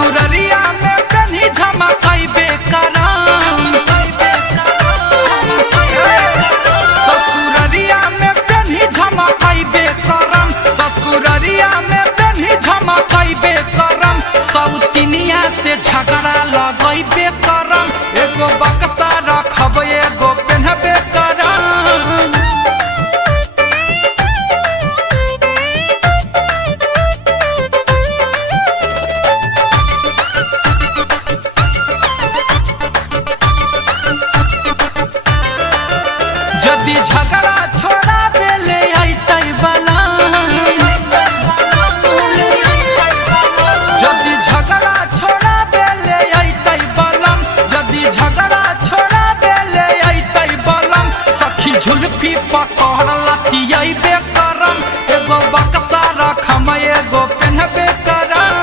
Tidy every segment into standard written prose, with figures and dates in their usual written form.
ससुररिया में कहीं झमकैबे करम, ससुररिया में कहीं झमकैबे करम, ससुररिया में कहीं झमकैबे करम। सौतिनिया से झगड़ा लगैबे करम, एगो बक्सा रखब एगो पहनबे करम। यदि झगड़ा छोड़ा बेले अइतै बलम, यदि झगड़ा छोड़ा बेले अइतै बलम, यदि झगड़ा छोड़ा बेले अइतै बलम। सखी झुलफी पकड़ लतियैबे करम, एगो बक्सा रखम एगो पहनबे करम।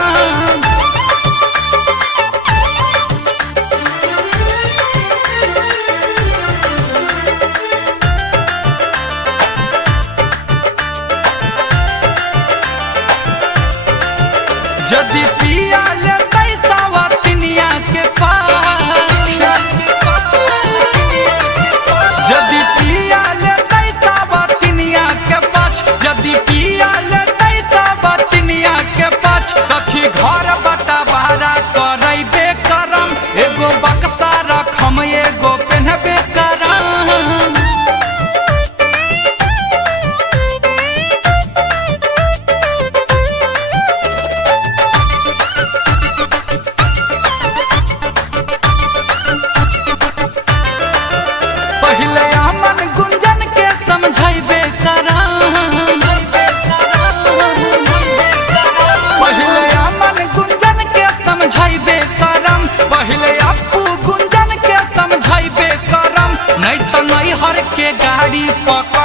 यदि पिया लेतै सवतिनिया के पाछ, यदि पिया लेतै सवतिनिया के पाछ, यदि पिया लेतै सवतिनिया के पाछ। सखी घर बटाबहरा करैबे करम, एगो बक्सा रखम एगो पहनबे करम। पहिले अमन गुंजन के समझैबे करम, पहिले अमन गुंजन के समझैबे करम, पहिले अप्पू गुंजन के समझैबे करम। नहीं तो नैहर के गाड़ी पक